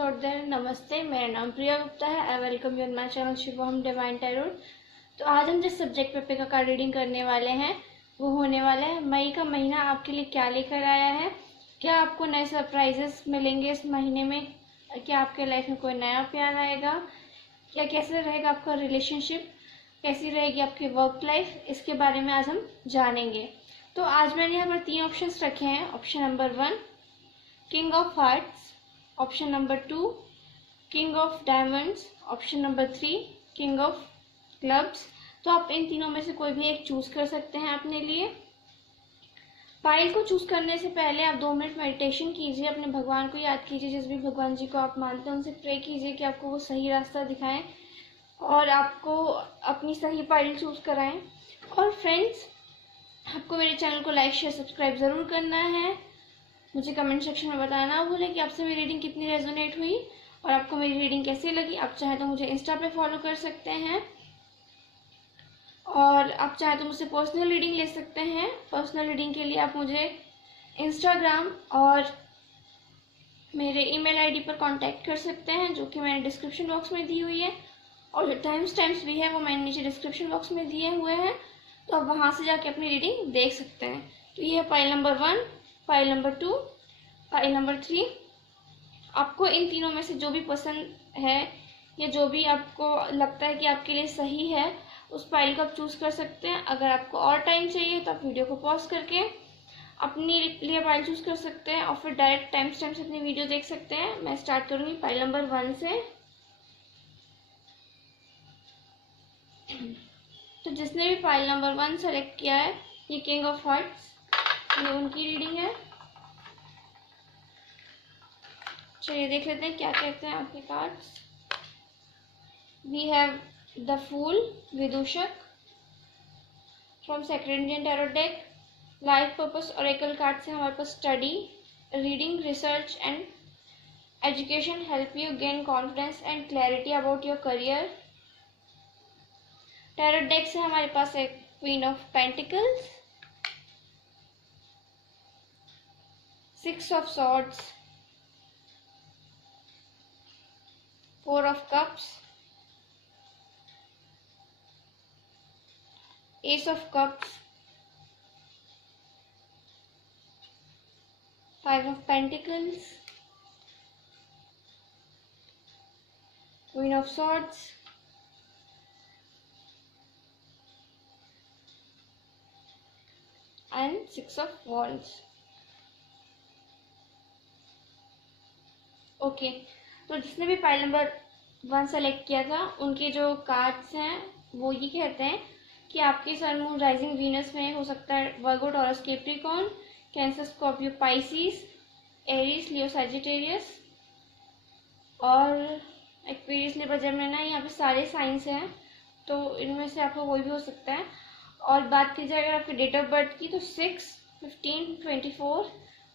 Souls out there, नमस्ते। मेरा नाम प्रिया गुप्ता है। I welcome you on my channel Shivam divine tarot. तो आज हम जिस सब्जेक्ट पे का कार्ड रीडिंग करने वाले हैं वो होने वाला है मई का महीना आपके लिए क्या लेकर आया है। क्या आपको नए सरप्राइजेस मिलेंगे इस महीने में? क्या आपके लाइफ में कोई नया प्यार आएगा? क्या कैसे रहेगा आपका रिलेशनशिप? कैसी रहेगी आपकी वर्क लाइफ? इसके बारे में आज हम जानेंगे। तो आज मैंने यहाँ पर 3 ऑप्शंस रखे हैं। Option number 1 king of hearts, option number 2 king of diamonds, option number 3 king of clubs. तो आप इन तीनों में से कोई भी एक चूज कर सकते हैं अपने लिए। पाइल को चूज करने से पहले आप 2 मिनट मेडिटेशन कीजिए, अपने भगवान को याद कीजिए, जिस भी भगवान जी को आप मानते हैं उनसे प्रे कीजिए कि आपको वो सही रास्ता दिखाएं और आपको अपनी सही पाइल चूज कराएं। और फ्रेंड्स, आपको मेरे चैनल को लाइक शेयर सब्सक्राइब ज़रूर करना है। मुझे कमेंट सेक्शन में बताना ना भूलें कि आपसे मेरी रीडिंग कितनी रेजोनेट हुई और आपको मेरी रीडिंग कैसी लगी। आप चाहे तो मुझे इंस्टा पे फॉलो कर सकते हैं और आप चाहे तो मुझसे पर्सनल रीडिंग ले सकते हैं। पर्सनल रीडिंग के लिए आप मुझे इंस्टाग्राम और मेरे ईमेल आईडी पर कांटेक्ट कर सकते हैं, जो कि मैंने डिस्क्रिप्शन बॉक्स में दी हुई है, और जो टाइम स्टैम्प्स भी है वो मैंने नीचे डिस्क्रिप्शन बॉक्स में दिए हुए हैं, तो आप वहाँ से जाके अपनी रीडिंग देख सकते हैं। तो ये है pile number 1, pile number 2, pile number 3। आपको इन तीनों में से जो भी पसंद है या जो भी आपको लगता है कि आपके लिए सही है उस पाइल को आप चूज कर सकते हैं। अगर आपको और टाइम चाहिए तो आप वीडियो को पॉज करके अपने लिए पाइल चूज कर सकते हैं और फिर डायरेक्ट टाइम स्टैम्प से अपनी वीडियो देख सकते हैं। मैं स्टार्ट करूंगी पाइल नंबर 1 से। तो जिसने भी पाइल नंबर 1 सेलेक्ट किया है, ये किंग ऑफ हार्ट्स, ये उनकी रीडिंग है। चलिए देख लेते हैं क्या कहते हैं आपके cards. We have the fool, विदूषक from sacred Indian tarot deck. Life purpose oracle card से हमारे पास study, reading, research and education help you gain confidence and clarity about your career. Tarot deck से हमारे पास है queen of pentacles, 6 of swords, 4 of cups, ace of cups, 5 of pentacles, queen of swords, and 6 of wands. Okay, तो जिसने भी pile number 1 select किया था उनके जो कार्ड्स हैं वो ये कहते हैं कि आपके सन, मून, राइजिंग, वीनस में हो सकता है Virgo, Taurus, Capricorn, Cancer, Scorpio, Pisces, Aries, Leo, Sagittarius और एक्वेरियस, लिब्रा, जेमिनी। यहाँ पे सारे साइंस हैं, तो इनमें से आपका कोई भी हो सकता है। और बात की जाए अगर आपके डेट ऑफ बर्थ की, तो 6, 15, 24,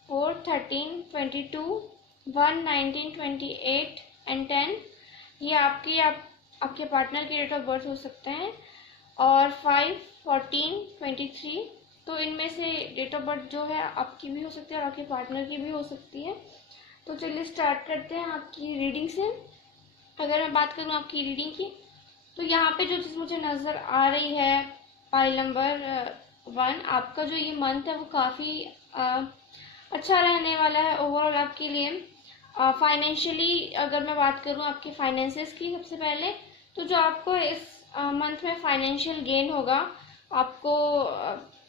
4, 13, 22, 1, 19, 28 एंड 10 ये आपके पार्टनर के डेट ऑफ बर्थ हो सकते हैं। और 5, 14, 23, तो इनमें से डेट ऑफ बर्थ जो है आपकी भी हो सकती है और आपके पार्टनर की भी हो सकती है। तो चलिए स्टार्ट करते हैं आपकी रीडिंग से। अगर मैं बात करूँ आपकी रीडिंग की, तो यहाँ पे जो चीज़ मुझे नज़र आ रही है पाइल नंबर 1, आपका जो ये मंथ है वो काफ़ी अच्छा रहने वाला है ओवरऑल आपके लिए। फाइनेंशियली अगर मैं बात करूँ आपके फाइनेंसेस की, सबसे पहले तो जो आपको इस मंथ में फाइनेंशियल गेन होगा, आपको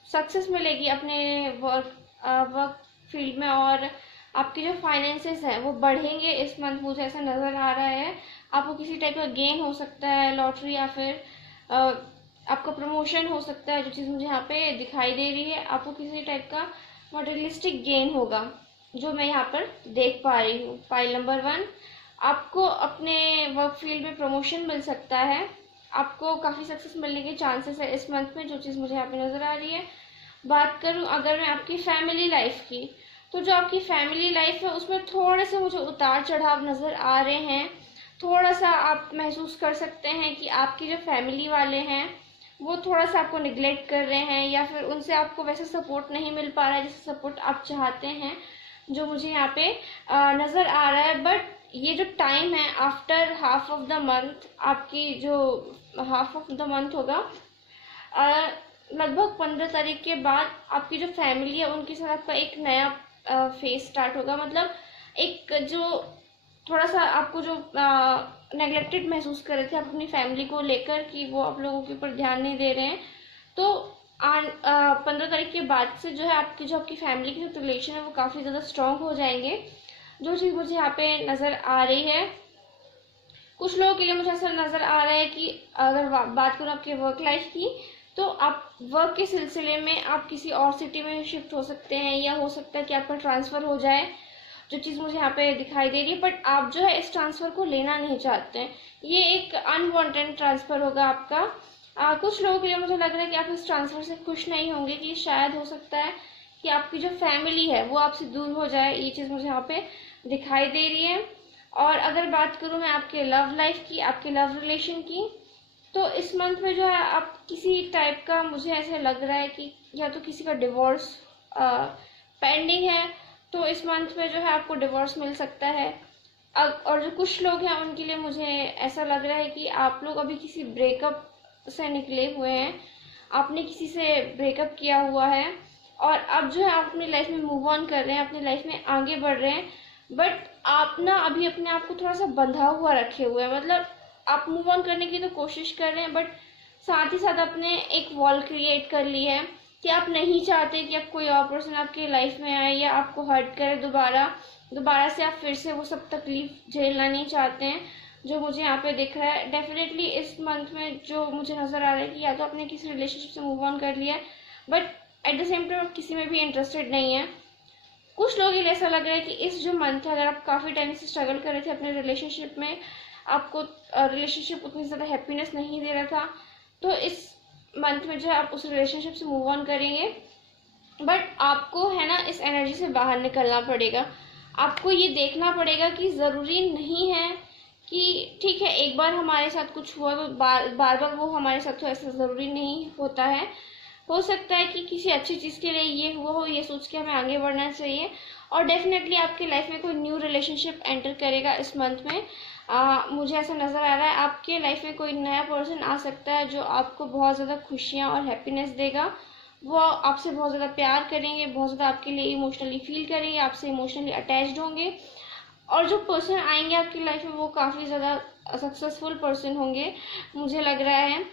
सक्सेस मिलेगी अपने वर्क फील्ड में और आपके जो फाइनेंसेस हैं वो बढ़ेंगे इस मंथ, मुझे ऐसा नज़र आ रहा है। आपको किसी टाइप का गेन हो सकता है, लॉटरी, या फिर आपका प्रमोशन हो सकता है। जो चीज़ मुझे यहाँ पे दिखाई दे रही है, आपको किसी टाइप का मटेरियलिस्टिक गेन होगा, जो मैं यहाँ पर देख पा रही हूँ। पाइल नंबर 1, आपको अपने वर्क फील्ड में प्रमोशन मिल सकता है, आपको काफ़ी सक्सेस मिलने के चांसेस है इस मंथ में, जो चीज़ मुझे यहाँ पे नज़र आ रही है। बात करूँ अगर मैं आपकी फैमिली लाइफ की, तो जो आपकी फैमिली लाइफ है उसमें थोड़े से मुझे उतार चढ़ाव नज़र आ रहे हैं। थोड़ा सा आप महसूस कर सकते हैं कि आपकी जो फैमिली वाले हैं वो थोड़ा सा आपको निगलेक्ट कर रहे हैं, या फिर उनसे आपको वैसे सपोर्ट नहीं मिल पा रहा है जैसे सपोर्ट आप चाहते हैं। जो मुझे यहाँ पे नज़र आ रहा है। बट ये जो टाइम है after half of the month, आपकी जो हाफ ऑफ द मंथ होगा, लगभग 15 तारीख के बाद आपकी जो फैमिली है उनके साथ आपका एक नया फेज स्टार्ट होगा। मतलब एक जो थोड़ा सा आपको जो नेग्लेक्टेड महसूस कर रहे थे आप अपनी फैमिली को लेकर कि वो आप लोगों के ऊपर ध्यान नहीं दे रहे हैं, तो 15 तारीख के बाद से जो है आपकी जो आपकी फैमिली के साथ रिलेशन है वो काफ़ी ज़्यादा स्ट्रांग हो जाएंगे। जो चीज़ मुझे यहाँ पे नज़र आ रही है, कुछ लोगों के लिए मुझे ऐसा नज़र आ रहा है कि अगर बात करूँ आपके वर्क लाइफ की, तो आप वर्क के सिलसिले में आप किसी और सिटी में शिफ्ट हो सकते हैं, या हो सकता है कि आपका ट्रांसफ़र हो जाए, जो चीज़ मुझे यहाँ पे दिखाई दे रही है। बट आप जो है इस ट्रांसफ़र को लेना नहीं चाहते हैं, ये एक अनवांटेड ट्रांसफ़र होगा आपका। कुछ लोगों के लिए मुझे लग रहा है कि आप इस ट्रांसफ़र से खुश नहीं होंगे, कि शायद हो सकता है कि आपकी जो फैमिली है वो आपसे दूर हो जाए, ये चीज़ मुझे यहाँ पे दिखाई दे रही है। और अगर बात करूँ मैं आपके लव लाइफ की, आपके लव रिलेशन की, तो इस मंथ में जो है आप किसी टाइप का, मुझे ऐसे लग रहा है कि या तो किसी का डिवोर्स पेंडिंग है, तो इस मंथ में जो है आपको डिवोर्स मिल सकता है। और जो कुछ लोग हैं उनके लिए मुझे ऐसा लग रहा है कि आप लोग अभी किसी ब्रेकअप से निकले हुए हैं, आपने किसी से ब्रेकअप किया हुआ है, और अब जो है आप अपनी लाइफ में मूव ऑन कर रहे हैं, अपनी लाइफ में आगे बढ़ रहे हैं। बट आप ना अभी अपने आप को थोड़ा सा बंधा हुआ रखे हुए हैं। मतलब आप मूव ऑन करने की तो कोशिश कर रहे हैं, बट साथ ही साथ आपने एक वॉल क्रिएट कर ली है कि आप नहीं चाहते कि अब कोई और पर्सन आपकी लाइफ में आए या आपको हर्ट करे दोबारा से, आप फिर से वो सब तकलीफ झेलना नहीं चाहते हैं, जो मुझे यहाँ पे दिख रहा है। डेफिनेटली इस मंथ में जो मुझे नज़र आ रहा है कि या तो आपने किसी रिलेशनशिप से मूव ऑन कर लिया है, but at the same time आप किसी में भी इंटरेस्टेड नहीं है। कुछ लोगों के लिए ऐसा लग रहा है कि इस जो मंथ है, अगर आप काफ़ी टाइम से स्ट्रगल कर रहे थे अपने रिलेशनशिप में, आपको रिलेशनशिप उतनी ज़्यादा हैप्पीनेस नहीं दे रहा था, तो इस मंथ में जो है आप उस रिलेशनशिप से मूव ऑन करेंगे। बट आपको है ना इस एनर्जी से बाहर निकलना पड़ेगा। आपको ये देखना पड़ेगा कि ज़रूरी नहीं है कि ठीक है एक बार हमारे साथ कुछ हुआ तो बार बार वो हमारे साथ, तो ऐसा ज़रूरी नहीं होता है। हो सकता है कि किसी अच्छी चीज़ के लिए ये हुआ हो, ये सोच के हमें आगे बढ़ना चाहिए। और डेफिनेटली आपकी लाइफ में कोई न्यू रिलेशनशिप एंटर करेगा इस मंथ में। मुझे ऐसा नज़र आ रहा है आपके लाइफ में कोई नया पर्सन आ सकता है जो आपको बहुत ज़्यादा खुशियाँ और हैप्पीनेस देगा। वो आपसे बहुत ज़्यादा प्यार करेंगे, बहुत ज़्यादा आपके लिए इमोशनली फील करेंगे, आपसे इमोशनली अटैच्ड होंगे। और जो पर्सन आएंगे आपकी लाइफ में वो काफ़ी ज़्यादा सक्सेसफुल पर्सन होंगे, मुझे लग रहा है।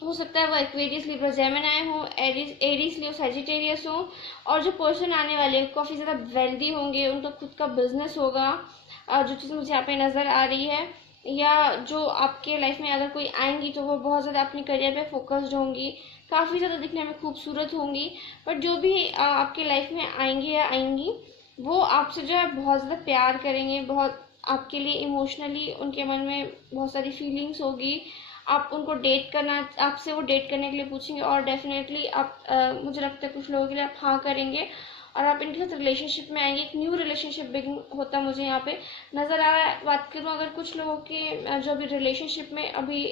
हो सकता है वो एक्वेरियस, लिब्रा, जेमिनी हो, एरीज, लियो, सैजिटेरियस हो। और जो पर्सन आने वाले हैं काफ़ी ज़्यादा वेल्दी होंगे, उनका खुद का बिजनेस होगा, जो चीज़ मुझे यहाँ पे नज़र आ रही है। या जो आपके लाइफ में अगर कोई आएंगी तो वो बहुत ज़्यादा अपने करियर पे फोकस्ड होंगी, काफ़ी ज़्यादा दिखने में खूबसूरत होंगी। बट जो भी आपके लाइफ में आएंगे या आएंगी, वो आपसे जो है बहुत ज़्यादा प्यार करेंगे, बहुत आपके लिए इमोशनली उनके मन में बहुत सारी फीलिंग्स होगी। आप उनको डेट करना, आपसे वो डेट करने के लिए पूछेंगे, और डेफिनेटली आप मुझे लगता है कुछ लोगों के लिए आप हाँ करेंगे और आप इनके साथ रिलेशनशिप में आएंगे। एक न्यू रिलेशनशिप बिगिन होता मुझे यहाँ पे नज़र आ रहा है। बात करूँ अगर कुछ लोगों के जो अभी रिलेशनशिप में, अभी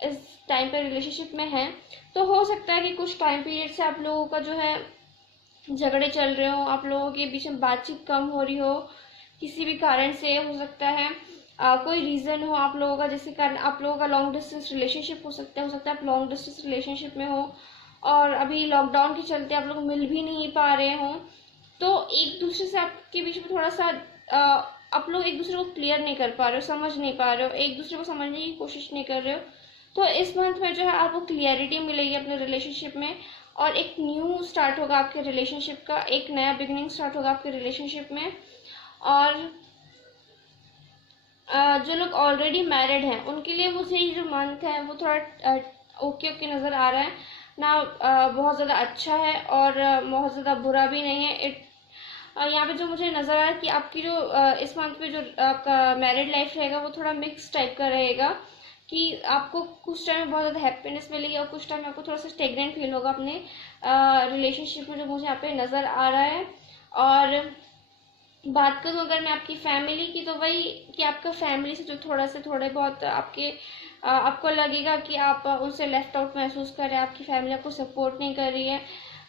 इस टाइम पे रिलेशनशिप में है, तो हो सकता है कि कुछ टाइम पीरियड से आप लोगों का जो है झगड़े चल रहे हो, आप लोगों के बीच में बातचीत कम हो रही हो, किसी भी कारण से हो सकता है। कोई रीज़न हो आप लोगों का, जिसके कारण आप लोगों का लॉन्ग डिस्टेंस रिलेशनशिप हो सकता है आप लॉन्ग डिस्टेंस रिलेशनशिप में हो, और अभी लॉकडाउन के चलते आप लोग मिल भी नहीं पा रहे हो, तो एक दूसरे से आपके बीच में थोड़ा सा आप लोग एक दूसरे को क्लियर नहीं कर पा रहे हो, समझ नहीं पा रहे हो, एक दूसरे को समझने की कोशिश नहीं कर रहे हो। तो इस मंथ में जो है आपको क्लियरिटी मिलेगी अपने रिलेशनशिप में, और एक न्यू स्टार्ट होगा आपके रिलेशनशिप का, एक नया बिगनिंग स्टार्ट होगा आपके रिलेशनशिप में। और जो लोग ऑलरेडी मैरिड हैं उनके लिए मुझे ये जो मंथ है वो थोड़ा ओके ओके नज़र आ रहा है ना। बहुत ज़्यादा अच्छा है और बहुत ज़्यादा बुरा भी नहीं है। यहाँ पे जो मुझे नज़र आ रहा है कि आपकी जो इस मंथ में जो आपका मैरिड लाइफ रहेगा वो थोड़ा मिक्स टाइप का रहेगा, कि आपको कुछ टाइम में बहुत ज़्यादा हैप्पीनेस मिलेगी और कुछ टाइम में आपको थोड़ा सा स्टेगनेंट फील होगा अपने रिलेशनशिप में, जो मुझे यहाँ पे नज़र आ रहा है। और बात करूँ अगर मैं आपकी फैमिली की, तो वही कि आपका फैमिली से जो थोड़े बहुत आपको लगेगा कि आप उनसे लेफ्ट आउट महसूस कर रहे हैं, आपकी फैमिली आपको सपोर्ट नहीं कर रही है।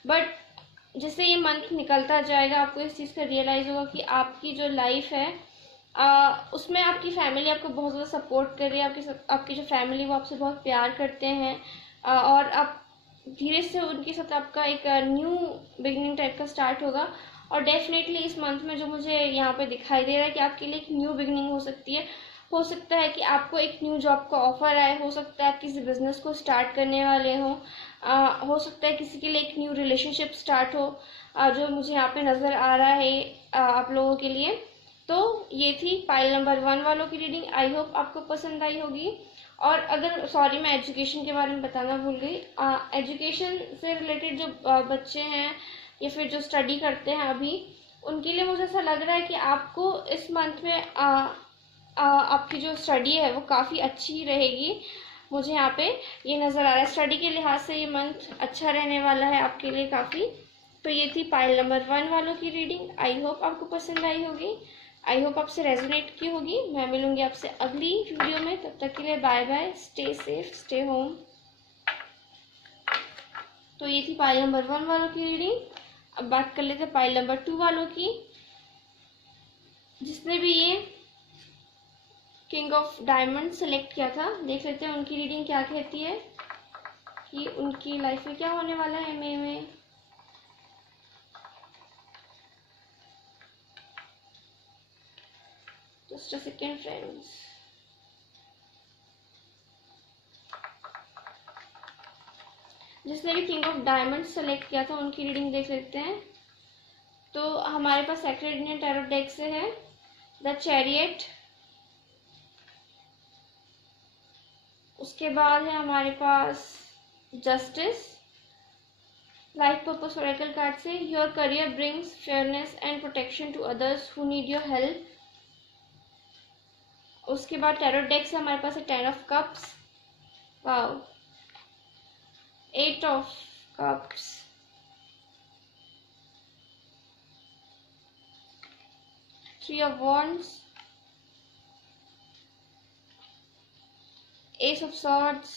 बट जैसे ये मंथ निकलता जाएगा आपको इस चीज़ का रियलाइज़ होगा कि आपकी जो लाइफ है उसमें आपकी फैमिली आपको बहुत ज़्यादा सपोर्ट कर रही है। आपकी जो फैमिली वो आपसे बहुत प्यार करते हैं, और आप धीरे से उनके साथ आपका एक न्यू बिगनिंग टाइप का स्टार्ट होगा। और डेफिनेटली इस मंथ में जो मुझे यहाँ पे दिखाई दे रहा है कि आपके लिए एक न्यू बिगनिंग हो सकती है। हो सकता है कि आपको एक न्यू जॉब का ऑफर आए, हो सकता है आप किसी बिजनेस को स्टार्ट करने वाले हो सकता है किसी के लिए एक न्यू रिलेशनशिप स्टार्ट हो, जो मुझे यहाँ पे नज़र आ रहा है आप लोगों के लिए। तो ये थी पाइल नंबर 1 वालों की रीडिंग। आई होप आपको पसंद आई होगी। और अगर सॉरी मैं एजुकेशन के बारे में बताना भूल गई, एजुकेशन से रिलेटेड जो बच्चे हैं या फिर जो स्टडी करते हैं अभी, उनके लिए मुझे ऐसा लग रहा है कि आपको इस मंथ में आपकी जो स्टडी है वो काफ़ी अच्छी रहेगी। मुझे यहाँ पे ये नज़र आ रहा है स्टडी के लिहाज से ये मंथ अच्छा रहने वाला है आपके लिए काफ़ी। तो ये थी पाइल नंबर 1 वालों की रीडिंग। आई होप आपको पसंद आई होगी, आई होप आपसे रेजोनेट की होगी। मैं मिलूंगी आपसे अगली वीडियो में, तब तक के लिए bye bye, stay safe, stay home. तो ये थी पाइल नंबर 1 वालों की रीडिंग। अब बात कर लेते हैं पाइल नंबर 2 वालों की। जिसने भी ये किंग ऑफ डायमंड सेलेक्ट किया था, देख लेते हैं उनकी रीडिंग क्या कहती है कि उनकी लाइफ में क्या होने वाला है मई में। Just a second friends. जिसने भी किंग ऑफ डायमंड सेलेक्ट किया था उनकी रीडिंग देख लेते हैं। तो हमारे पास सेक्रेड इंडियन टैरो डेक से है द चैरियट, उसके बाद है हमारे पास justice, life purpose oracle card से your career brings fairness and protection to others who need your help. उसके बाद टैरो डेक से हमारे पास है 10 of cups, wow, 8 of cups, 3 of wands, Ace of swords,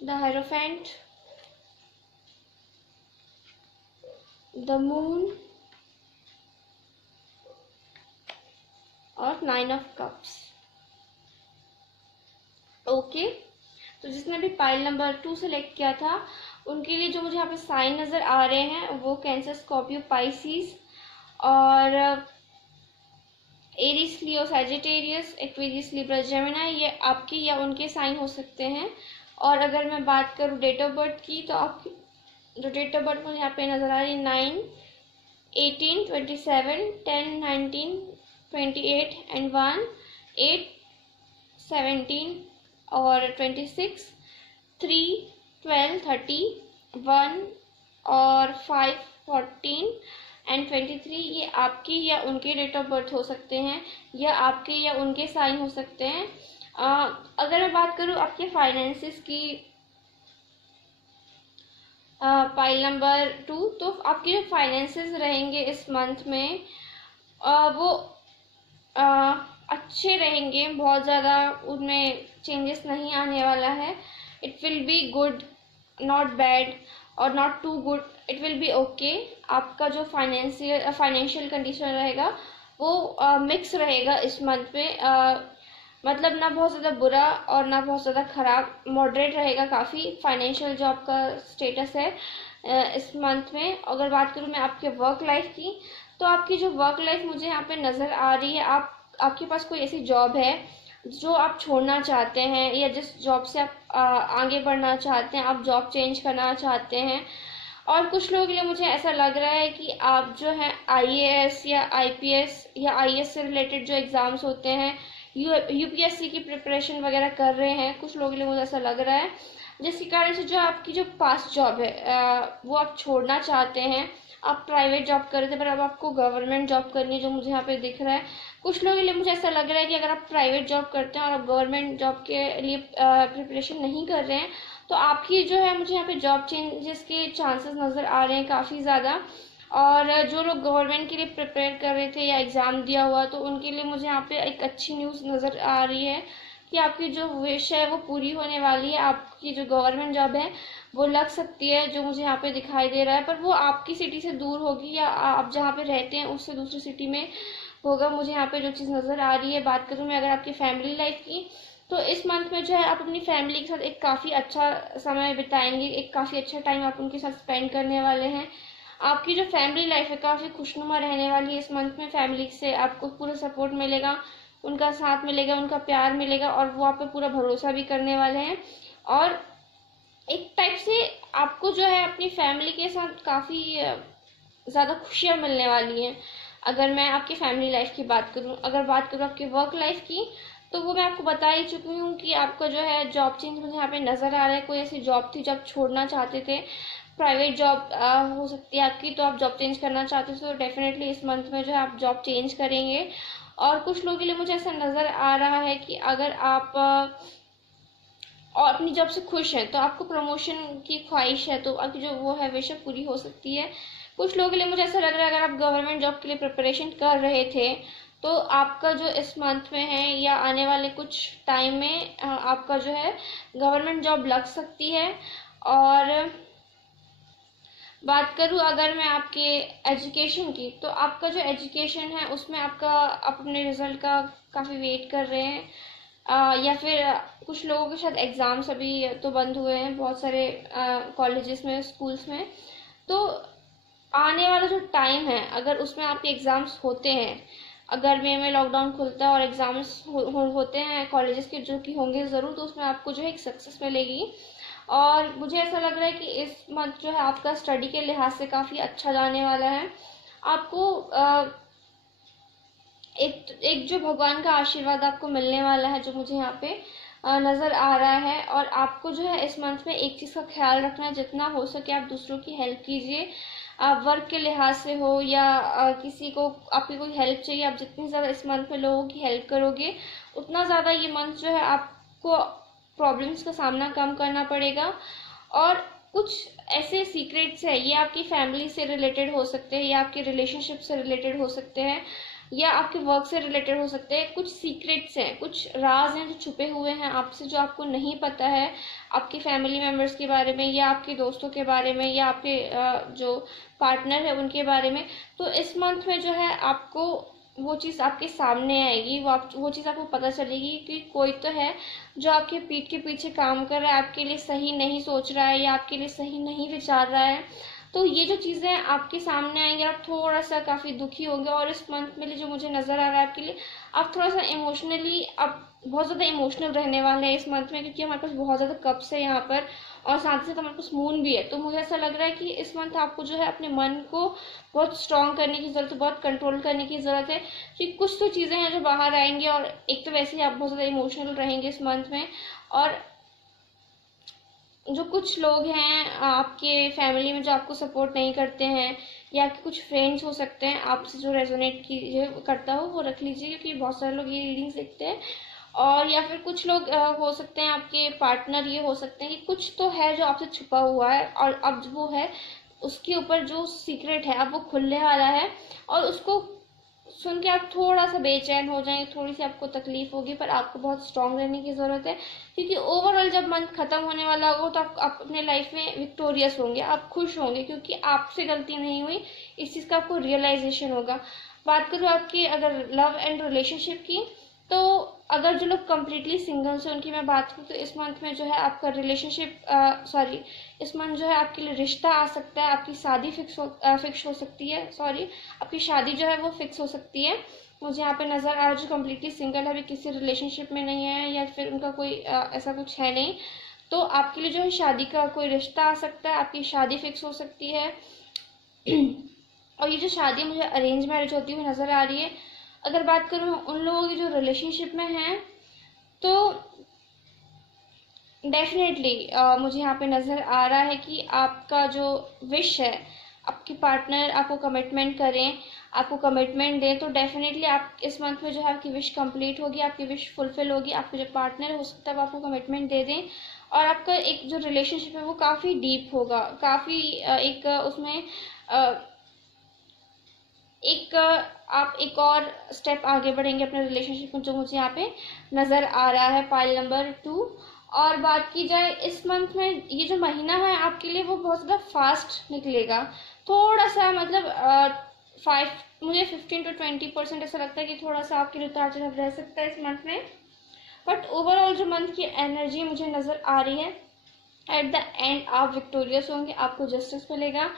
the Hierophant, the moon और 9 of cups. Okay, तो जिसने भी पाइल नंबर 2 सेलेक्ट किया था उनके लिए जो मुझे यहाँ पे साइन नज़र आ रहे हैं वो कैंसर, स्कॉर्पियो, पाइसिस और Aries, Leo, Sagittarius, Aquarius, Libra, Gemini, ये आपके या उनके साइन हो सकते हैं। और अगर मैं बात करूँ डेट ऑफ बर्थ की, तो आपकी जो डेट ऑफ बर्थ मुझे यहाँ पे नज़र आ रही है 9, 18, 27, 10, 19, 28 एंड 1, 8, 17 और 26, 3, 12, 30, 1 और 5, 14 एंड 23, ये आपकी या उनके डेट ऑफ बर्थ हो सकते हैं या आपके या उनके साइन हो सकते हैं। अगर मैं बात करूँ आपके फाइनेंसिस की, पाइल नंबर 2, तो आपके जो फाइनेंसिस रहेंगे इस मंथ में वो अच्छे रहेंगे, बहुत ज़्यादा उनमें चेंजेस नहीं आने वाला है। It will be good, not bad और not too good, it will be okay. आपका जो फाइनेंशियल कंडीशन रहेगा वो मिक्स रहेगा इस मंथ में, मतलब ना बहुत ज़्यादा बुरा और ना बहुत ज़्यादा ख़राब, मॉडरेट रहेगा काफ़ी फाइनेंशियल जो आपका स्टेटस है इस मंथ में। अगर बात करूँ मैं आपके वर्क लाइफ की, तो आपकी जो वर्क लाइफ मुझे यहाँ पे नज़र आ रही है, आपके पास कोई ऐसी जॉब है जो आप छोड़ना चाहते हैं या जिस जॉब से आप आगे बढ़ना चाहते हैं, आप जॉब चेंज करना चाहते हैं। और कुछ लोगों के लिए मुझे ऐसा लग रहा है कि आप जो है IAS या IPS या IS से रिलेटेड जो एग्ज़ाम्स होते हैं, UPSC की प्रिपरेशन वगैरह कर रहे हैं। कुछ लोगों के लिए मुझे ऐसा लग रहा है जिसके कारण से जो आपकी जो पास्ट जॉब है वो आप छोड़ना चाहते हैं। आप प्राइवेट जॉब कर रहे थे पर अब आपको गवर्नमेंट जॉब करनी है, जो मुझे यहाँ पे दिख रहा है। कुछ लोगों के लिए मुझे ऐसा लग रहा है कि अगर आप प्राइवेट जॉब करते हैं और आप गवर्नमेंट जॉब के लिए प्रिपरेशन नहीं कर रहे हैं, तो आपकी जो है मुझे यहाँ पे जॉब चेंजेस के चांसेस नज़र आ रहे हैं काफ़ी ज़्यादा। और जो लोग गवर्नमेंट के लिए प्रिपेयर कर रहे थे या एग्ज़ाम दिया हुआ, तो उनके लिए मुझे यहाँ पे एक अच्छी न्यूज़ नज़र आ रही है कि आपकी जो विश है वो पूरी होने वाली है। आपकी जो गवर्नमेंट जॉब है वो लग सकती है, जो मुझे यहाँ पे दिखाई दे रहा है, पर वो आपकी सिटी से दूर होगी या आप जहाँ पे रहते हैं उससे दूसरी सिटी में होगा। मुझे यहाँ पे जो चीज़ नज़र आ रही है, बात करूँ मैं अगर आपकी फैमिली लाइफ की, तो इस मंथ में जो है आप अपनी फैमिली के साथ एक काफ़ी अच्छा समय बिताएंगे, एक काफ़ी अच्छा टाइम आप उनके साथ स्पेंड करने वाले हैं। आपकी जो फैमिली लाइफ है काफ़ी खुशनुमा रहने वाली है इस मंथ में। फैमिली से आपको पूरा सपोर्ट मिलेगा, उनका साथ मिलेगा, उनका प्यार मिलेगा, और वो आप पे पूरा भरोसा भी करने वाले हैं। और एक टाइप से आपको जो है अपनी फैमिली के साथ काफ़ी ज़्यादा खुशियाँ मिलने वाली हैं। अगर मैं आपकी फैमिली लाइफ की बात करूँ, अगर बात करूँ आपकी वर्क लाइफ की, तो वो मैं आपको बता ही चुकी हूँ कि आपका जो है जॉब चेंज मुझे यहाँ पे नज़र आ रहा है। कोई ऐसी जॉब थी जो आप छोड़ना चाहते थे, प्राइवेट जॉब हो सकती है आपकी, तो आप जॉब चेंज करना चाहते थे, तो डेफिनेटली इस मंथ में जो है आप जॉब चेंज करेंगे। और कुछ लोगों के लिए मुझे ऐसा नज़र आ रहा है कि अगर आप और अपनी जॉब से खुश हैं, तो आपको प्रमोशन की ख्वाहिश है, तो आपकी जो वो है विश पूरी हो सकती है। कुछ लोगों के लिए मुझे ऐसा लग रहा है अगर आप गवर्नमेंट जॉब के लिए प्रिपरेशन कर रहे थे, तो आपका जो इस मंथ में है या आने वाले कुछ टाइम में आपका जो है गवर्नमेंट जॉब लग सकती है। और बात करूँ अगर मैं आपके एजुकेशन की, तो आपका जो एजुकेशन है उसमें आपका आप अपने रिजल्ट का काफ़ी वेट कर रहे हैं, या फिर कुछ लोगों के साथ एग्ज़ाम्स अभी तो बंद हुए हैं बहुत सारे कॉलेजेस में, स्कूल्स में। तो आने वाला जो टाइम है अगर उसमें आपके एग्ज़ाम्स होते हैं, अगर मई में लॉकडाउन खुलता है और एग्ज़ाम्स होते हैं कॉलेजेस के, जो कि होंगे ज़रूर, तो उसमें आपको जो है एक सक्सेस मिलेगी। और मुझे ऐसा लग रहा है कि इस मंथ जो है आपका स्टडी के लिहाज से काफ़ी अच्छा जाने वाला है। आपको एक जो भगवान का आशीर्वाद आपको मिलने वाला है, जो मुझे यहाँ पे नज़र आ रहा है। और आपको जो है इस मंथ में एक चीज़ का ख्याल रखना है, जितना हो सके आप दूसरों की हेल्प कीजिए। आप वर्क के लिहाज से हो या किसी को आपकी कोई हेल्प चाहिए, आप जितनी ज़्यादा इस मंथ में लोगों की हेल्प करोगे, उतना ज़्यादा ये मंथ जो है आपको प्रॉब्लम्स का सामना कम करना पड़ेगा। और कुछ ऐसे सीक्रेट्स है, ये आपकी फैमिली से रिलेटेड हो सकते हैं, या आपके रिलेशनशिप से रिलेटेड हो सकते हैं, या आपके वर्क से रिलेटेड हो सकते हैं। कुछ सीक्रेट्स हैं, कुछ राज हैं जो छुपे हुए हैं आपसे, जो आपको नहीं पता है आपकी फैमिली मेम्बर्स के बारे में, या आपके दोस्तों के बारे में, या आपके जो पार्टनर है उनके बारे में। तो इस मंथ में जो है आपको वो चीज़ आपके सामने आएगी, वो चीज़ आपको पता चलेगी कि कोई तो है जो आपके पीठ के पीछे काम कर रहा है, आपके लिए सही नहीं सोच रहा है, या आपके लिए सही नहीं विचार रहा है। तो ये जो चीज़ें आपके सामने आएंगी, आप थोड़ा सा काफ़ी दुखी होंगे। और इस मंथ में जो मुझे नज़र आ रहा है आपके लिए, आप थोड़ा सा इमोशनली, आप बहुत ज़्यादा इमोशनल रहने वाले हैं इस मंथ में, क्योंकि हमारे पास बहुत ज़्यादा कप्स है यहाँ पर, और साथ ही साथ हमारे पास मून भी है। तो मुझे ऐसा लग रहा है कि इस मंथ आपको जो है अपने मन को बहुत स्ट्रॉन्ग करने की ज़रूरत है, बहुत कंट्रोल करने की ज़रूरत है, क्योंकि कुछ तो चीज़ें हैं जो बाहर आएंगी। और एक तो वैसे ही आप बहुत ज़्यादा इमोशनल रहेंगे इस मंथ में। और जो कुछ लोग हैं आपके फैमिली में जो आपको सपोर्ट नहीं करते हैं, या आपके कुछ फ्रेंड्स हो सकते हैं आपसे जो रेजोनेट कीजिए करता हो, वो रख लीजिए, क्योंकि बहुत सारे लोग ये रीडिंग्स देखते हैं। और या फिर कुछ लोग हो सकते हैं आपके पार्टनर, ये हो सकते हैं कि कुछ तो है जो आपसे छुपा हुआ है, और अब वो है उसके ऊपर जो सीक्रेट है अब वो खुलने वाला है। और उसको सुन के आप थोड़ा सा बेचैन हो जाएंगे, थोड़ी सी आपको तकलीफ होगी, पर आपको बहुत स्ट्रांग रहने की ज़रूरत है, क्योंकि ओवरऑल जब मंथ खत्म होने वाला होगा तो आप अपने लाइफ में विक्टोरियस होंगे, आप खुश होंगे, क्योंकि आपसे गलती नहीं हुई, इस चीज़ का आपको रियलाइजेशन होगा। बात करूँ आपकी अगर लव एंड रिलेशनशिप की, तो अगर जो लोग कम्प्लीटली सिंगल्स हैं उनकी मैं बात करूँ, तो इस मंथ में जो है आपका रिलेशनशिप इस मंथ जो है आपके लिए रिश्ता आ सकता है, आपकी शादी फिक्स हो सकती है, आपकी शादी जो है वो फिक्स हो सकती है। मुझे यहाँ पे नज़र आ रहा है जो कम्प्लीटली सिंगल है, अभी किसी रिलेशनशिप में नहीं है, या फिर उनका कोई ऐसा कुछ है नहीं, तो आपके लिए जो है शादी का कोई रिश्ता आ सकता है, आपकी शादी फिक्स हो सकती है। और ये जो शादी मुझे अरेंज मैरिज होती हुई नज़र आ रही है। अगर बात करूँ उन लोगों की जो रिलेशनशिप में हैं, तो डेफिनेटली मुझे यहाँ पे नज़र आ रहा है कि आपका जो विश है, आपके पार्टनर आपको कमिटमेंट करें, आपको कमिटमेंट दें, तो डेफिनेटली आप इस मंथ में जो है आपकी विश कंप्लीट होगी, आपकी विश फुलफिल होगी। आपके जो पार्टनर हो सकता है वो आपको कमिटमेंट दे दें, और आपका एक जो रिलेशनशिप है वो काफ़ी डीप होगा, काफ़ी एक उसमें एक आप एक और स्टेप आगे बढ़ेंगे अपने रिलेशनशिप में, जो मुझे यहाँ पे नज़र आ रहा है पाइल नंबर 2। और बात की जाए इस मंथ में, ये जो महीना है आपके लिए वो बहुत ज़्यादा फास्ट निकलेगा। थोड़ा सा मतलब 15 to 20% ऐसा लगता है कि थोड़ा सा आपके लिए उतार चढ़ाव रह सकता है इस मंथ में, बट ओवरऑल जो मंथ की एनर्जी मुझे नज़र आ रही है, एट द एंड आप विक्टोरियस होंगे, आपको जस्टिस मिलेगा,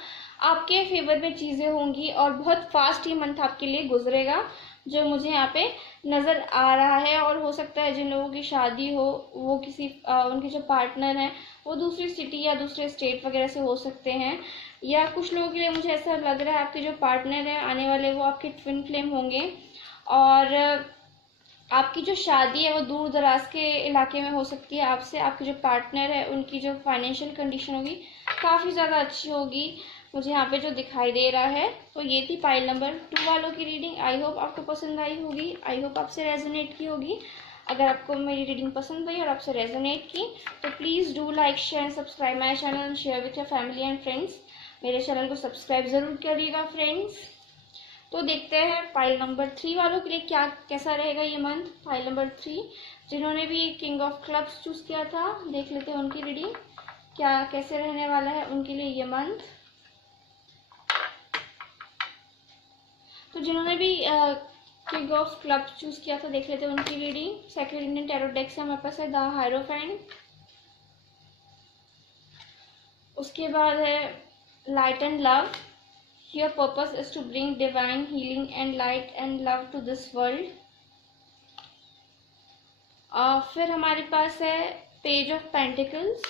आपके फेवर में चीज़ें होंगी और बहुत फास्ट ये मंथ आपके लिए गुजरेगा, जो मुझे यहाँ पे नज़र आ रहा है। और हो सकता है जिन लोगों की शादी हो वो किसी उनके जो पार्टनर हैं वो दूसरी सिटी या दूसरे स्टेट वगैरह से हो सकते हैं, या कुछ लोगों के लिए मुझे ऐसा लग रहा है आपके जो पार्टनर हैं आने वाले वो आपके ट्विन फ्लेम होंगे, और आपकी जो शादी है वो दूर दराज के इलाके में हो सकती है आपसे। आपके जो पार्टनर है उनकी जो फाइनेंशियल कंडीशन होगी काफ़ी ज़्यादा अच्छी होगी, मुझे यहाँ पे जो दिखाई दे रहा है। तो ये थी पाइल नंबर 2 वालों की रीडिंग। आई होप आपको पसंद आई होगी, आई होप आपसे रेजोनेट की होगी। अगर आपको मेरी रीडिंग पसंद आई और आपसे रेजोनेट की तो please do like share and subscribe my channel and share with your family and friends. मेरे चैनल को सब्सक्राइब ज़रूर करिएगा फ्रेंड्स। तो देखते हैं पाइल नंबर 3 वालों के लिए क्या कैसा रहेगा ये मंथ। पाइल नंबर 3 जिन्होंने भी किंग ऑफ क्लब्स चूज़ किया था, देख लेते हैं उनकी रीडिंग क्या कैसे रहने वाला है उनके लिए ये मंथ। तो जिन्होंने भी किंग ऑफ क्लब्स चूज़ किया था, देख लेते हैं उनकी reading. Second Indian tarot deck से हमारे पास है द हायरोफेंट, उसके बाद है light and love. Your purpose is to bring divine healing and light and love to this world. फिर हमारे पास है page of pentacles,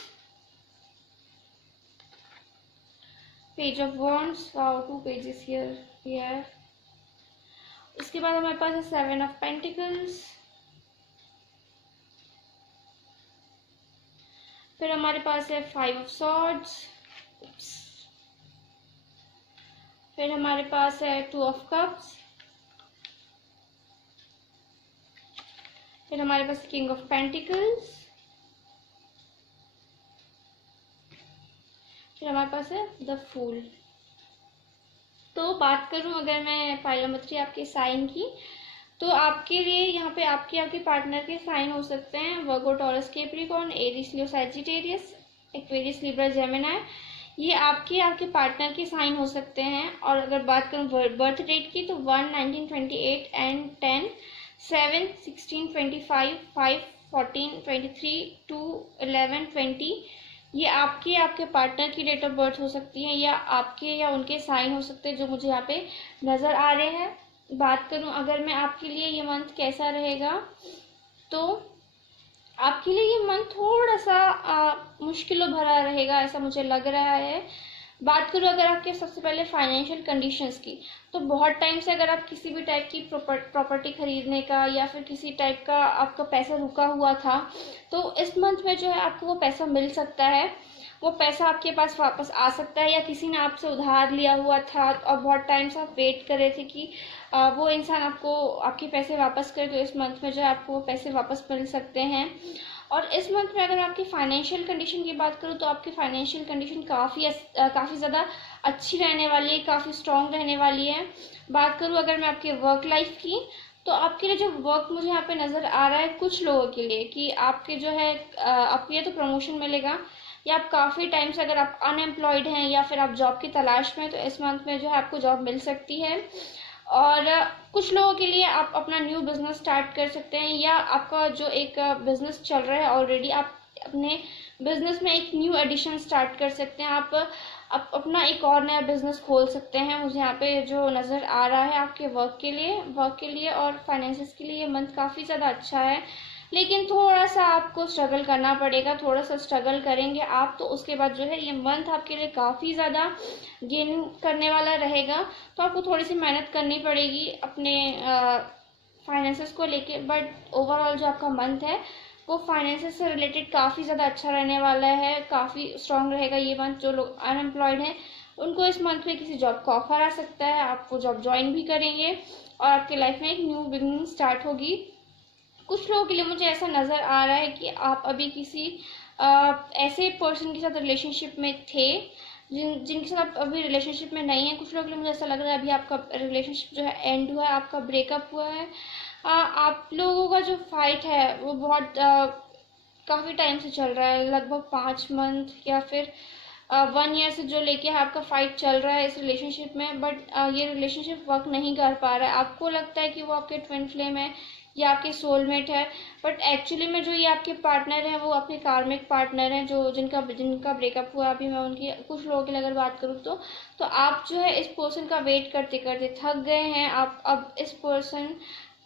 page of wands, wow 2 pages here। इसके बाद हमारे पास है 7 ऑफ पेंटिकल्स, फिर हमारे पास है 5 ऑफ सॉर्ड्स, फिर हमारे पास है 2 ऑफ कप्स, फिर हमारे पास किंग ऑफ पेंटिकल्स, फिर हमारे पास है द फूल। तो बात करूं अगर मैं पाइल नंबर 3 आपके साइन की, तो आपके लिए यहाँ पे आपके पार्टनर के साइन हो सकते हैं वर्गो, Taurus, Capricorn, Aries, Leo, Sagittarius, Aquarius, Libra, Gemini. ये आपके पार्टनर के साइन हो सकते हैं। और अगर बात करूँ बर्थ डेट की तो 1, 1928 एंड 10, 7, 16, 25, 5, 14, 23, 2, 11, 20 ये आपके पार्टनर की डेट ऑफ बर्थ हो सकती है, या आपके या उनके साइन हो सकते हैं जो मुझे यहाँ पे नज़र आ रहे हैं। बात करूँ अगर मैं आपके लिए ये मंथ कैसा रहेगा, तो आपके लिए ये मंथ थोड़ा सा मुश्किलों भरा रहेगा ऐसा मुझे लग रहा है। बात करूँ अगर आपके सबसे पहले फाइनेंशियल कंडीशंस की, तो बहुत टाइम से अगर आप किसी भी टाइप की प्रॉपर्टी खरीदने का या फिर किसी टाइप का आपका पैसा रुका हुआ था, तो इस मंथ में जो है आपको वो पैसा मिल सकता है, वो पैसा आपके पास वापस आ सकता है, या किसी ने आपसे उधार लिया हुआ था और बहुत टाइम से आप वेट कर रहे थे कि वो इंसान आपको आपके पैसे वापस करे, तो इस मंथ में जो है आपको वो पैसे वापस मिल सकते हैं। और इस मंथ में अगर आपकी फाइनेंशियल कंडीशन की बात करूँ तो आपकी फाइनेंशियल कंडीशन काफ़ी ज़्यादा अच्छी रहने वाली है, काफ़ी स्ट्रॉन्ग रहने वाली है। बात करूँ अगर मैं आपके वर्क लाइफ की, तो आपके लिए जो वर्क मुझे यहाँ पे नज़र आ रहा है कुछ लोगों के लिए कि आपके जो है आपको या तो प्रमोशन मिलेगा, या आप काफ़ी टाइम से अगर आप अनएम्प्लॉयड हैं या फिर आप जॉब की तलाश में, तो इस मंथ में जो है आपको जॉब मिल सकती है। और कुछ लोगों के लिए आप अपना न्यू बिजनेस स्टार्ट कर सकते हैं, या आपका जो एक बिजनेस चल रहा है ऑलरेडी, आप अपने बिजनेस में एक न्यू एडिशन स्टार्ट कर सकते हैं। आप अपना एक और नया बिजनेस खोल सकते हैं। मुझे यहाँ पे जो नज़र आ रहा है आपके वर्क के लिए और फाइनेंसेस के लिए ये मंथ काफ़ी ज़्यादा अच्छा है, लेकिन थोड़ा सा आपको स्ट्रगल करना पड़ेगा। थोड़ा सा स्ट्रगल करेंगे आप तो उसके बाद जो है ये मंथ आपके लिए काफ़ी ज़्यादा गेन करने वाला रहेगा। तो आपको थोड़ी सी मेहनत करनी पड़ेगी अपने फाइनेंसेस को लेके, बट ओवरऑल जो आपका मंथ है वो फाइनेंसेस से रिलेटेड काफ़ी ज़्यादा अच्छा रहने वाला है, काफ़ी स्ट्रॉन्ग रहेगा ये मंथ। जो लोग अनएम्प्लॉयड हैं उनको इस मंथ में किसी जॉब का ऑफर आ सकता है, आप वो जॉब ज्वाइन भी करेंगे और आपके लाइफ में एक न्यू बिगनिंग स्टार्ट होगी। कुछ लोगों के लिए मुझे ऐसा नज़र आ रहा है कि आप अभी किसी ऐसे पर्सन के साथ रिलेशनशिप में थे जिनके साथ आप अभी रिलेशनशिप में नहीं है। कुछ लोगों के लिए मुझे ऐसा लग रहा है अभी आपका रिलेशनशिप जो है एंड हुआ है, आपका ब्रेकअप हुआ है। आप लोगों का जो फाइट है वो बहुत काफ़ी टाइम से चल रहा है, लगभग 5 मंथ या फिर 1 ईयर से जो लेके आपका फाइट चल रहा है इस रिलेशनशिप में, बट ये रिलेशनशिप वर्क नहीं कर पा रहा है। आपको लगता है कि वो आपके ट्विन फ्लेम है या आपके सोलमेट है, बट एक्चुअली में जो ये आपके पार्टनर हैं वो आपके कार्मिक पार्टनर हैं, जो जिनका जिनका ब्रेकअप हुआ। अभी मैं उनकी कुछ लोगों के लिए अगर बात करूँ तो आप जो है इस पर्सन का वेट करते करते थक गए हैं। आप अब इस पर्सन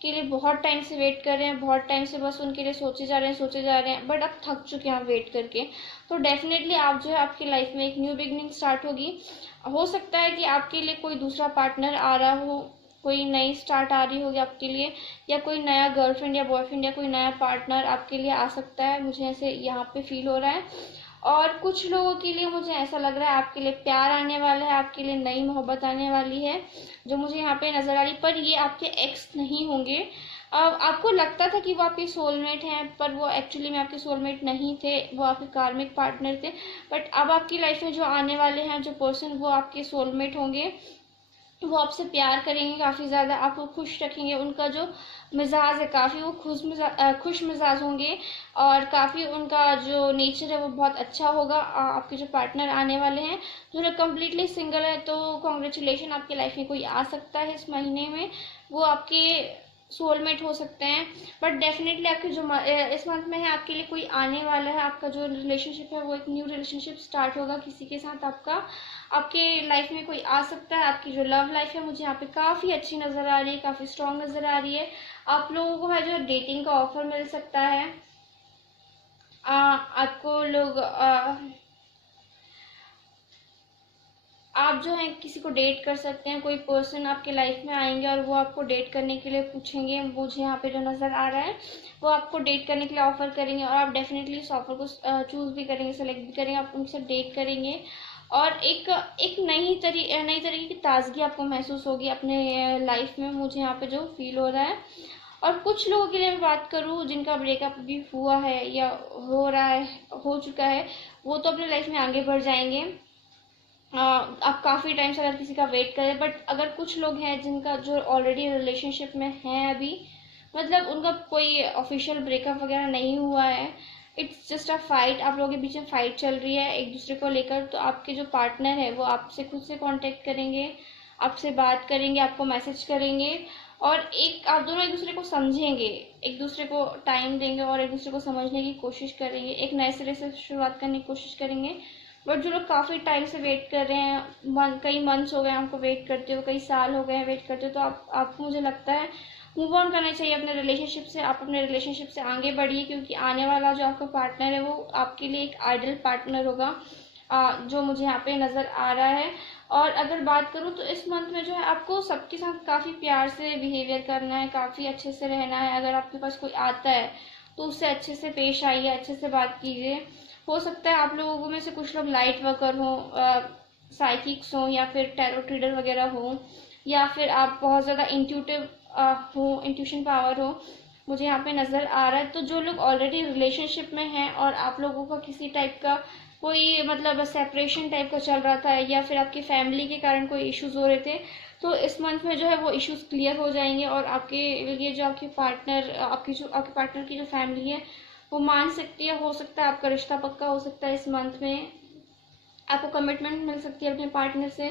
के लिए बहुत टाइम से वेट कर रहे हैं, बहुत टाइम से बस उनके लिए सोचे जा रहे हैं, बट अब थक चुके हैं वेट करके। तो डेफिनेटली आप जो है आपकी लाइफ में एक न्यू बिगनिंग स्टार्ट होगी। हो सकता है कि आपके लिए कोई दूसरा पार्टनर आ रहा हो, कोई नई स्टार्ट आ रही होगी आपके लिए, या कोई नया गर्लफ्रेंड या बॉयफ्रेंड या कोई नया पार्टनर आपके लिए आ सकता है, मुझे ऐसे यहाँ पे फील हो रहा है। और कुछ लोगों के लिए मुझे ऐसा लग रहा है आपके लिए प्यार आने वाला है, आपके लिए नई मोहब्बत आने वाली है, जो मुझे यहाँ पे नज़र आ रही। पर ये आपके एक्स नहीं होंगे। आपको लगता था कि वो आपके सोलमेट हैं, पर वो एक्चुअली में आपके सोलमेट नहीं थे, वो आपके कार्मिक पार्टनर थे। बट अब आपकी लाइफ में जो आने वाले हैं जो पर्सन, वो आपके सोलमेट होंगे। वो आपसे प्यार करेंगे, काफ़ी ज़्यादा आपको खुश रखेंगे। उनका जो मिजाज है काफ़ी वो खुश मिजाज होंगे, और काफ़ी उनका जो नेचर है वो बहुत अच्छा होगा। आपके जो पार्टनर आने वाले हैं, जो लोग कम्प्लीटली सिंगल है, तो कॉन्ग्रेचुलेशन, आपकी लाइफ में कोई आ सकता है इस महीने में, वो आपके सोलमेट हो सकते हैं। बट डेफिनेटली आपके जो इस मंथ में है आपके लिए कोई आने वाला है। आपका जो रिलेशनशिप है वो एक न्यू रिलेशनशिप स्टार्ट होगा किसी के साथ आपका, आपके लाइफ में कोई आ सकता है। आपकी जो लव लाइफ है मुझे यहाँ पे काफ़ी अच्छी नज़र आ रही है, काफ़ी स्ट्रॉन्ग नज़र आ रही है। आप लोगों को है जो डेटिंग का ऑफर मिल सकता है। आपको लोग आप जो है किसी को डेट कर सकते हैं। कोई पर्सन आपके लाइफ में आएंगे और वो आपको डेट करने के लिए पूछेंगे। मुझे यहाँ पे जो नज़र आ रहा है वो आपको डेट करने के लिए ऑफ़र करेंगे, और आप डेफिनेटली इस ऑफ़र को चूज़ भी करेंगे, सेलेक्ट भी करेंगे, आप उनसे डेट करेंगे। और एक नई तरीके की ताजगी आपको महसूस होगी अपने लाइफ में, मुझे यहाँ पे जो फील हो रहा है। और कुछ लोगों के लिए मैं बात करूँ जिनका ब्रेकअप भी हुआ है या हो रहा है, हो चुका है, वो तो अपने लाइफ में आगे बढ़ जाएंगे। आप काफ़ी टाइम से अगर किसी का वेट करें, बट अगर कुछ लोग हैं जिनका जो ऑलरेडी रिलेशनशिप में हैं अभी, मतलब उनका कोई ऑफिशियल ब्रेकअप वगैरह नहीं हुआ है, इट्स जस्ट अ फाइट, आप लोगों के बीच में फाइट चल रही है एक दूसरे को लेकर, तो आपके जो पार्टनर है वो आपसे खुद से कांटेक्ट करेंगे, आपसे बात करेंगे, आपको मैसेज करेंगे, और एक आप दोनों एक दूसरे को समझेंगे, एक दूसरे को टाइम देंगे और एक दूसरे को समझने की कोशिश करेंगे, एक नए सिरे से शुरुआत करने की कोशिश करेंगे। बट जो लोग काफ़ी टाइम से वेट कर रहे हैं, कई मंथ्स हो गए हमको वेट करते हो, कई साल हो गए हैं वेट करते हो, तो आपको मुझे लगता है मूव ऑन करना चाहिए अपने रिलेशनशिप से। आप अपने रिलेशनशिप से आगे बढ़िए, क्योंकि आने वाला जो आपका पार्टनर है वो आपके लिए एक आइडल पार्टनर होगा, जो मुझे यहाँ पे नज़र आ रहा है। और अगर बात करूँ तो इस मंथ में जो है आपको सबके साथ काफ़ी प्यार से बिहेवियर करना है, काफ़ी अच्छे से रहना है। अगर आपके पास कोई आता है तो उससे अच्छे से पेश आइए, अच्छे से बात कीजिए। हो सकता है आप लोगों में से कुछ लोग लाइट वर्कर हों, साइकिक्स हों, या फिर टैरो ट्रीडर वगैरह हों, या फिर आप बहुत ज़्यादा इंट्यूटिव हो, इंट्यूशन पावर हो, मुझे यहाँ पे नज़र आ रहा है। तो जो लोग ऑलरेडी रिलेशनशिप में हैं और आप लोगों का किसी टाइप का कोई मतलब सेपरेशन टाइप का चल रहा था, या फिर आपकी फैमिली के कारण कोई इश्यूज हो रहे थे, तो इस मंथ में जो है वो इश्यूज क्लियर हो जाएंगे, और आपके लिए जो आपके पार्टनर की जो फैमिली है वो मान सकती है। हो सकता है आपका रिश्ता पक्का हो सकता है इस मंथ में, आपको कमिटमेंट मिल सकती है अपने पार्टनर से।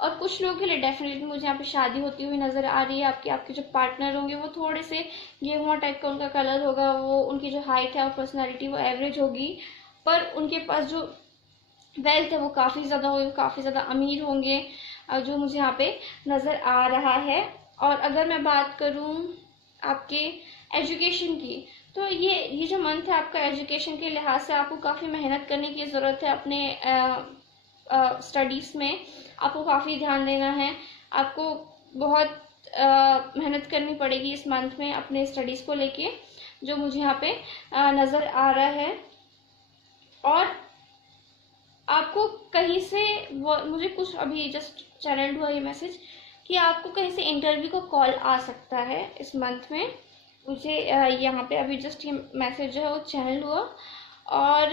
और कुछ लोगों के लिए डेफिनेटली मुझे यहाँ पे शादी होती हुई नज़र आ रही है। आपके जो पार्टनर होंगे वो थोड़े से गेहुआ टाइप का उनका कलर होगा, वो उनकी जो हाइट है और पर्सनैलिटी वो एवरेज होगी, पर उनके पास जो वेल्थ है वो काफ़ी ज़्यादा होगी, काफ़ी ज़्यादा अमीर होंगे, जो मुझे यहाँ पे नज़र आ रहा है। और अगर मैं बात करूँ आपके एजुकेशन की, तो ये जो मंथ है आपका एजुकेशन के लिहाज से आपको काफ़ी मेहनत करने की ज़रूरत है अपने स्टडीज़ में। आपको काफ़ी ध्यान देना है, आपको बहुत मेहनत करनी पड़ेगी इस मंथ में अपने स्टडीज़ को लेके, जो मुझे यहाँ पे नज़र आ रहा है। और आपको कहीं से मुझे कुछ अभी जस्ट चैनल हुआ ये मैसेज कि आपको कहीं से इंटरव्यू का कॉल आ सकता है इस मंथ में। मुझे यहाँ पे अभी जस्ट ये मैसेज जो है वो चैनल हुआ। और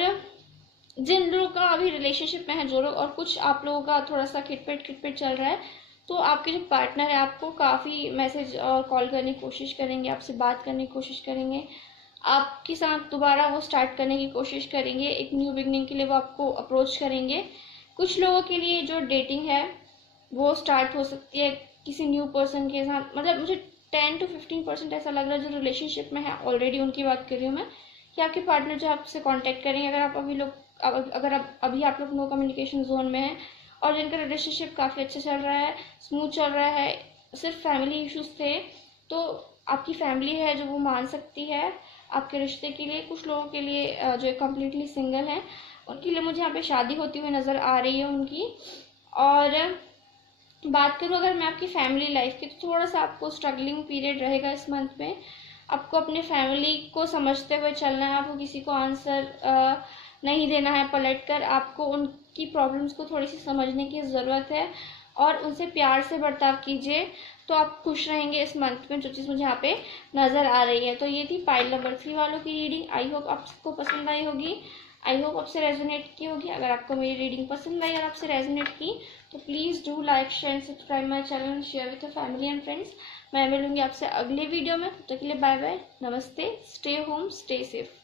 जिन लोगों का अभी रिलेशनशिप में है जो लोग, और कुछ आप लोगों का थोड़ा सा खिटपिट चल रहा है, तो आपके जो पार्टनर है आपको काफ़ी मैसेज और कॉल करने की कोशिश करेंगे, आपसे बात करने की कोशिश करेंगे, आपके साथ दोबारा वो स्टार्ट करने की कोशिश करेंगे, एक न्यू बिगनिंग के लिए वो आपको अप्रोच करेंगे। कुछ लोगों के लिए जो डेटिंग है वो स्टार्ट हो सकती है किसी न्यू पर्सन के साथ, मतलब मुझे 10 to 15% ऐसा लग रहा है जो रिलेशनशिप में है ऑलरेडी, उनकी बात कर रही हूँ मैं, कि आपके पार्टनर जो आपसे कांटेक्ट करेंगे अगर आप अभी लोग अगर आप अभी आप लोग नो कम्युनिकेशन जोन में हैं और जिनका रिलेशनशिप काफ़ी अच्छा चल रहा है, स्मूथ चल रहा है, सिर्फ फैमिली इश्यूज थे, तो आपकी फैमिली है जो वो मान सकती है आपके रिश्ते के लिए। कुछ लोगों के लिए जो कम्प्लीटली सिंगल हैं उनके लिए मुझे यहाँ पे शादी होती हुई नज़र आ रही है उनकी। और बात करूँ अगर मैं आपकी फैमिली लाइफ की, तो थोड़ा सा आपको स्ट्रगलिंग पीरियड रहेगा इस मंथ में। आपको अपने फैमिली को समझते हुए चलना है, आपको किसी को आंसर नहीं देना है पलट कर, आपको उनकी प्रॉब्लम्स को थोड़ी सी समझने की ज़रूरत है और उनसे प्यार से बर्ताव कीजिए, तो आप खुश रहेंगे इस मंथ में, जो चीज़ मुझे यहाँ पे नज़र आ रही है। तो ये थी पाइल नंबर 3 वालों की रीडिंग। आई होप आपको पसंद आई होगी, आई होप आपसे रेजोनेट की होगी। अगर आपको मेरी रीडिंग पसंद आई और आपसे रेजोनेट की तो please do like share and subscribe my channel, share with family and friends. मैं मिलूंगी आपसे अगले वीडियो में, तब तक के लिए बाय बाय, नमस्ते, स्टे होम, स्टे सेफ।